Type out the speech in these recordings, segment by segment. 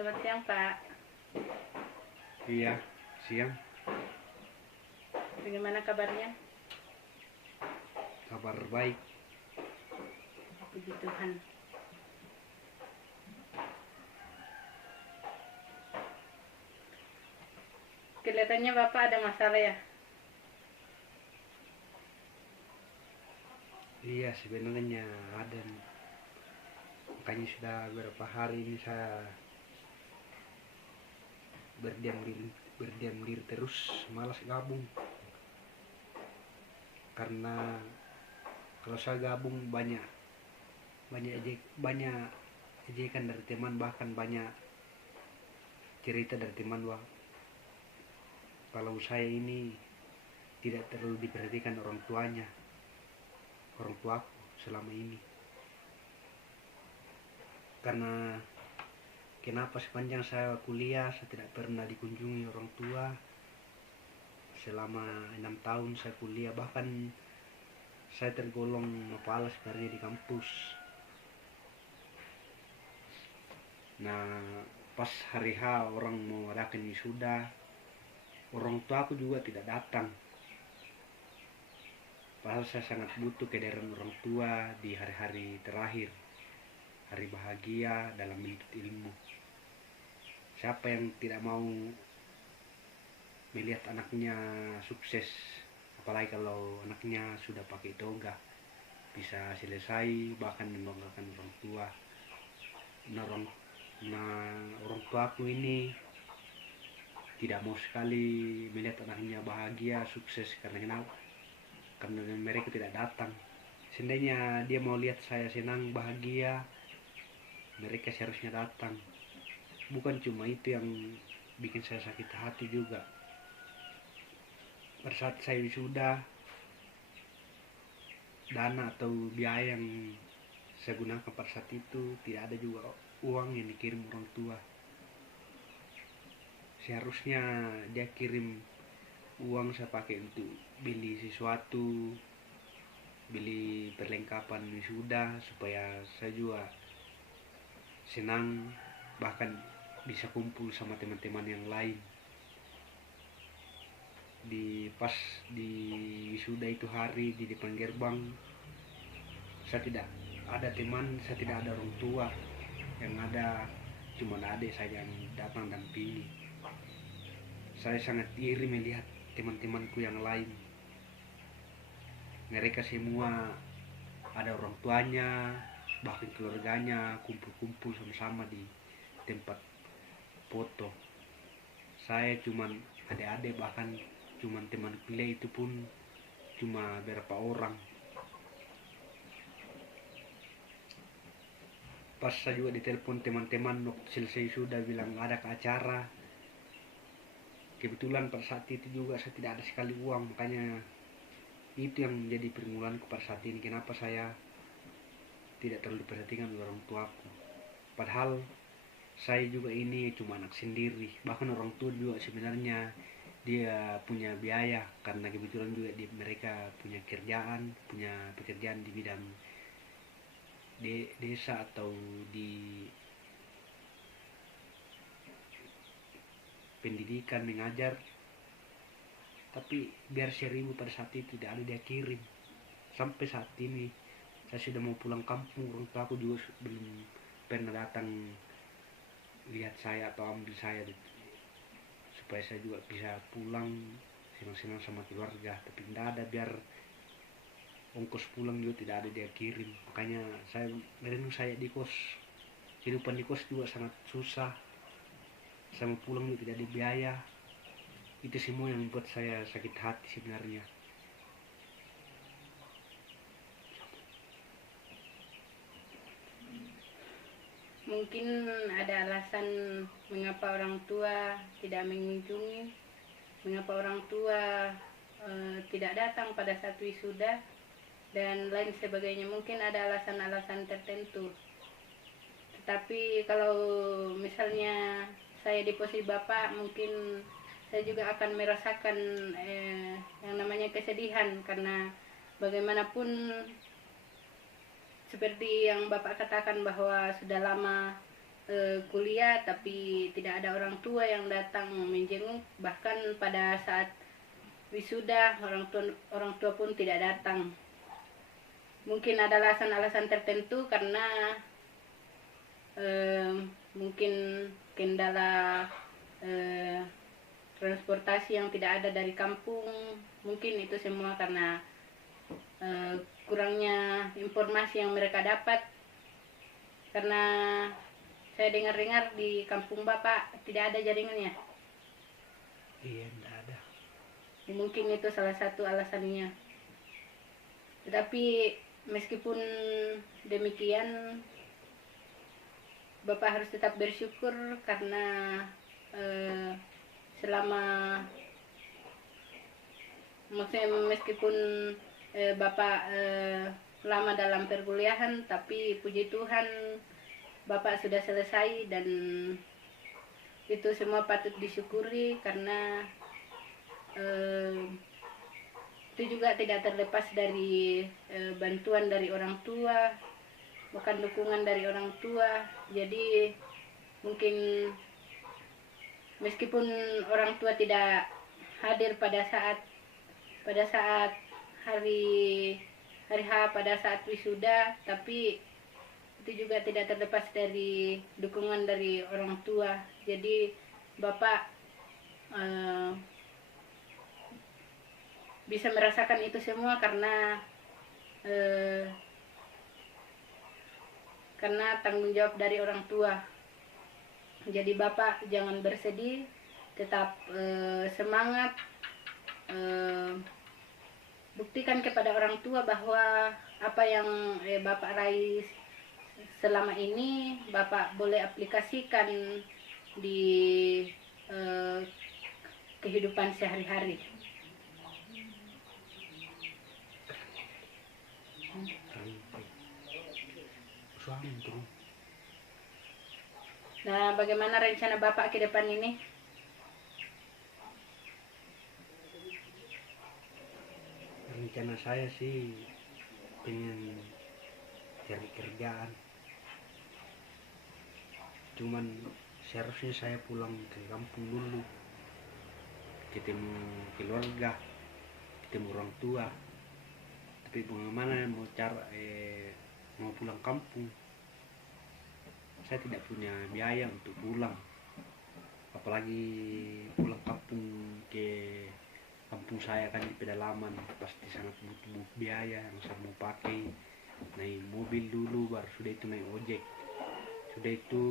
Selamat siang, Pak. Iya, siang. Bagaimana kabarnya? Kabar baik. Puji Tuhan. Kelihatannya Bapak ada masalah ya? Iya, sebenarnya ada. Makanya sudah beberapa hari ini saya berdiam diri terus, malas gabung. Karena kalau saya gabung banyak ejekan dari teman, bahkan banyak cerita dari teman bahwa kalau saya ini tidak terlalu diperhatikan orang tuaku selama ini. Karena kenapa sepanjang saya kuliah saya tidak pernah dikunjungi orang tua. Selama 6 tahun saya kuliah, bahkan saya tergolong mapalas karena di kampus. Nah, pas hari H orang mau adakan wisuda, orang tua aku juga tidak datang. Padahal saya sangat butuh kehadiran orang tua di hari-hari terakhir, hari bahagia dalam menuntut ilmu. Siapa yang tidak mau melihat anaknya sukses, apalagi kalau anaknya sudah pakai toga, bisa selesai, bahkan membanggakan orang tua. Orang tua aku ini tidak mau sekali melihat anaknya bahagia, sukses. Karena mereka tidak datang. Seandainya dia mau lihat saya senang, bahagia, mereka seharusnya datang. Bukan cuma itu yang bikin saya sakit hati juga. Pada saat saya wisuda, dana atau biaya yang saya gunakan pada saat itu tidak ada juga uang yang dikirim orang tua. Seharusnya dia kirim uang saya pakai untuk beli sesuatu, beli perlengkapan wisuda supaya saya juga senang, bahkan bisa kumpul sama teman-teman yang lain. Pas di wisuda itu hari, di depan gerbang, saya tidak ada teman, saya tidak ada orang tua. Yang ada cuma adik saya yang datang dan pilih. Saya sangat iri melihat teman-temanku yang lain. Mereka semua ada orang tuanya, bahkan keluarganya kumpul-kumpul sama-sama di tempat foto. Saya cuman adik-adik, bahkan cuman teman kuliah itu pun cuma beberapa orang. Pas saya juga ditelepon teman-teman waktu selesai sudah bilang ada ke acara. Kebetulan pada saat itu juga saya tidak ada sekali uang, makanya itu yang menjadi permulaan pada saat ini kenapa saya tidak terlalu diperhatikan oleh orang tuaku. Padahal saya juga ini cuma anak sendiri, bahkan orang tua juga sebenarnya dia punya biaya karena kebetulan juga mereka punya pekerjaan di bidang desa atau di pendidikan, mengajar. Tapi biar 1.000 pada saat itu tidak ada dia kirim. Sampai saat ini saya sudah mau pulang kampung, orang tua aku juga belum pernah datang lihat saya atau ambil saya supaya saya juga bisa pulang senang-senang sama keluarga. Tapi tidak ada, biar ongkos pulang juga tidak ada dia kirim. Makanya saya merindu saya di kos. Kehidupan di kos juga sangat susah. Saya mau pulang juga tidak ada biaya. Itu semua yang membuat saya sakit hati sebenarnya. Mungkin ada alasan mengapa orang tua tidak mengunjungi, mengapa orang tua tidak datang pada saat wisuda, dan lain sebagainya. Mungkin ada alasan-alasan tertentu. Tetapi kalau misalnya saya di posisi Bapak, mungkin saya juga akan merasakan yang namanya kesedihan, karena bagaimanapun seperti yang Bapak katakan bahwa sudah lama kuliah tapi tidak ada orang tua yang datang menjenguk, bahkan pada saat wisuda orang tua pun tidak datang. Mungkin ada alasan-alasan tertentu karena mungkin kendala transportasi yang tidak ada dari kampung, mungkin itu semua karena kurangnya informasi yang mereka dapat. Karena saya dengar-dengar di kampung Bapak tidak ada jaringannya. Iya, tidak ada. Mungkin itu salah satu alasannya. Tetapi meskipun demikian, Bapak harus tetap bersyukur karena selama maksudnya meskipun Bapak lama dalam perkuliahan, tapi puji Tuhan Bapak sudah selesai, dan itu semua patut disyukuri karena itu juga tidak terlepas dari bantuan dari orang tua, bukan dukungan dari orang tua. Jadi mungkin meskipun orang tua tidak hadir pada saat hari H, pada saat wisuda, tapi itu juga tidak terlepas dari dukungan dari orang tua. Jadi Bapak bisa merasakan itu semua karena tanggung jawab dari orang tua. Jadi Bapak jangan bersedih, tetap semangat, buktikan kepada orang tua bahwa apa yang Bapak raih selama ini Bapak boleh aplikasikan di kehidupan sehari-hari. Nah, bagaimana rencana Bapak ke depan ini? Rencana saya sih pengen cari kerjaan, cuman seharusnya saya pulang ke kampung dulu, ketemu keluarga, ketemu orang tua. Tapi bagaimana mau pulang kampung, saya tidak punya biaya untuk pulang, apalagi pulang kampung ke kampung saya kan di pedalaman, pasti sangat butuh biaya yang saya mau pakai. Naik mobil dulu, baru sudah itu naik ojek, sudah itu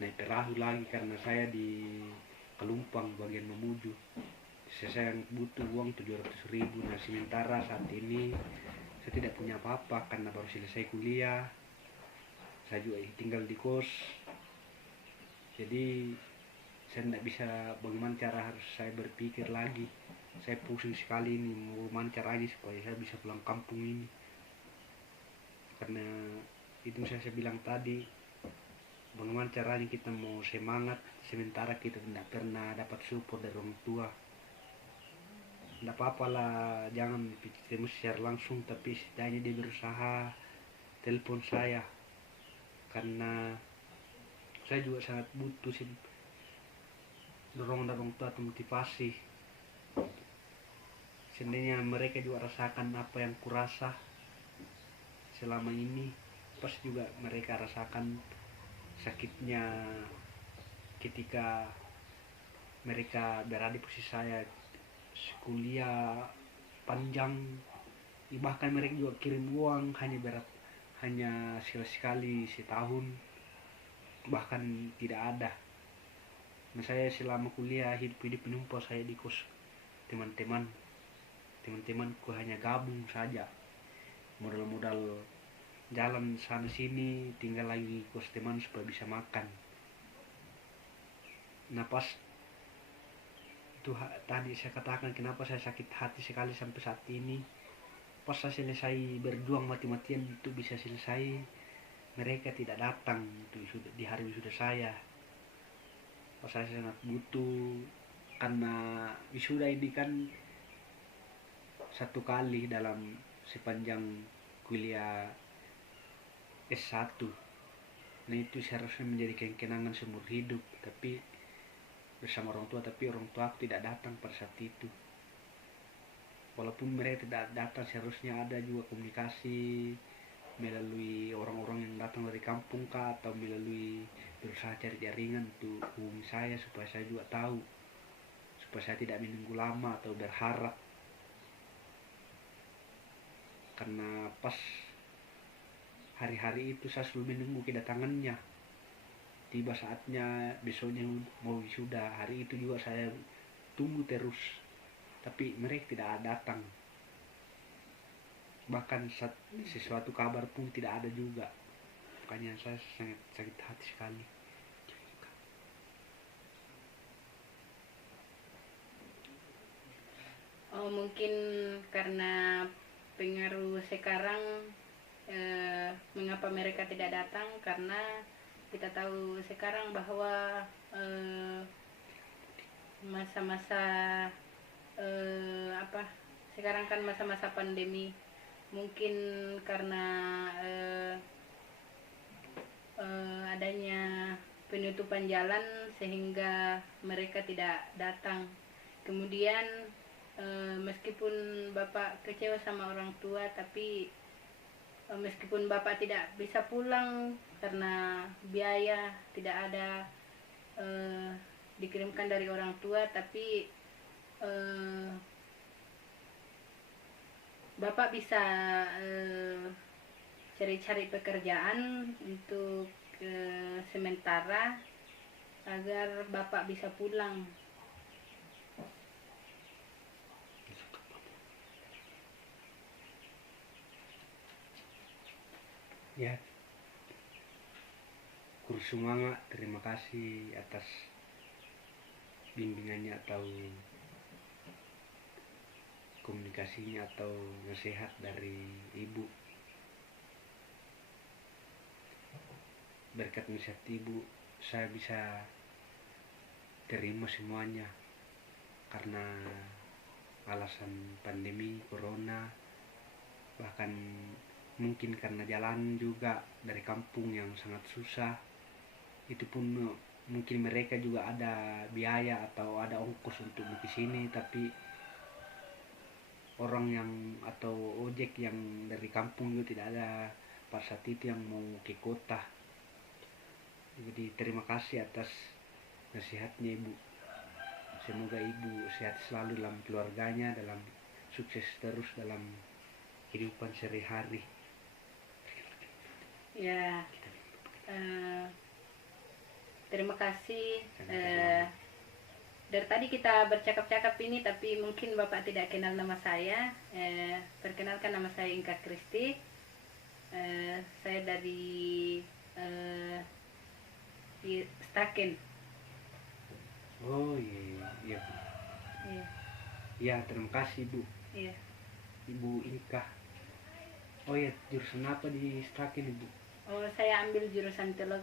naik perahu lagi karena saya di Kalumpang bagian Mamuju. Saya butuh uang 700.000. Nah, sementara saat ini saya tidak punya apa-apa karena baru selesai kuliah, saya juga tinggal di kos. Jadi saya tidak bisa, bagaimana cara harus saya berpikir lagi. Saya pusing sekali ini, bagaimana caranya supaya saya bisa pulang kampung ini. Karena itu saya bilang tadi, bagaimana caranya kita mau semangat sementara kita tidak pernah dapat support dari orang tua. Tidak apa-apa lah, jangan ketemu secara langsung, tapi setidaknya dia berusaha telepon saya, karena saya juga sangat butuh sih dorongan dari orang tua atau motivasi. Seandainya mereka juga rasakan apa yang kurasa selama ini, pasti juga mereka rasakan sakitnya ketika mereka berada di posisi saya, kuliah panjang, bahkan mereka juga kirim uang hanya sekali setahun, bahkan tidak ada. Nah, saya selama kuliah hidup menumpang saya di kos teman-temanku, hanya gabung saja, modal jalan sana sini, tinggal lagi kos teman supaya bisa makan. Nah, pas itu tadi saya katakan kenapa saya sakit hati sekali sampai saat ini. Pas saya selesai berjuang mati-matian itu bisa selesai, mereka tidak datang di hari wisuda saya. Pas saya sangat butuh, karena wisuda ini kan satu kali dalam sepanjang kuliah S1. Nah itu seharusnya menjadi kenangan seumur hidup, tapi bersama orang tua, tapi orang tua aku tidak datang pada saat itu. Walaupun mereka tidak datang, seharusnya ada juga komunikasi melalui orang-orang yang datang dari kampung kah, atau melalui berusaha cari jaringan untuk hubungi saya supaya saya juga tahu, supaya saya tidak menunggu lama atau berharap. Karena pas hari-hari itu saya selalu menunggu kedatangannya. Tiba saatnya besoknya mau wisuda, hari itu juga saya tunggu terus, tapi mereka tidak datang. Bahkan sesuatu kabar pun tidak ada juga. Makanya saya sangat sakit hati sekali. Oh, mungkin karena pengaruh sekarang, mengapa mereka tidak datang, karena kita tahu sekarang bahwa masa-masa apa, sekarang kan masa-masa pandemi, mungkin karena adanya penutupan jalan sehingga mereka tidak datang. Kemudian meskipun Bapak kecewa sama orang tua, tapi meskipun Bapak tidak bisa pulang karena biaya tidak ada dikirimkan dari orang tua, tapi Bapak bisa cari-cari pekerjaan untuk sementara agar Bapak bisa pulang. Ya, Kursumanga, terima kasih atas bimbingannya atau komunikasinya atau nasihat dari ibu. Berkat nasihat ibu, saya bisa terima semuanya. Karena alasan pandemi corona, bahkan mungkin karena jalan juga dari kampung yang sangat susah, itu pun mungkin mereka juga ada biaya atau ada ongkos untuk ke sini, tapi orang yang atau ojek yang dari kampung itu tidak ada pada saat itu yang mau ke kota. Jadi terima kasih atas nasihatnya ibu. Semoga ibu sehat selalu dalam keluarganya, dalam sukses terus dalam kehidupan sehari-hari. Ya, terima kasih. Dari tadi kita bercakap-cakap ini, tapi mungkin Bapak tidak kenal nama saya. Perkenalkan, nama saya Inka Kristi. Saya dari Staken. Oh iya, iya. Iya. Ya, terima kasih Bu. Iya. Ibu Inka. Oh ya, jurusan apa di Staken Ibu? Oh, saya ambil jurusan teologi.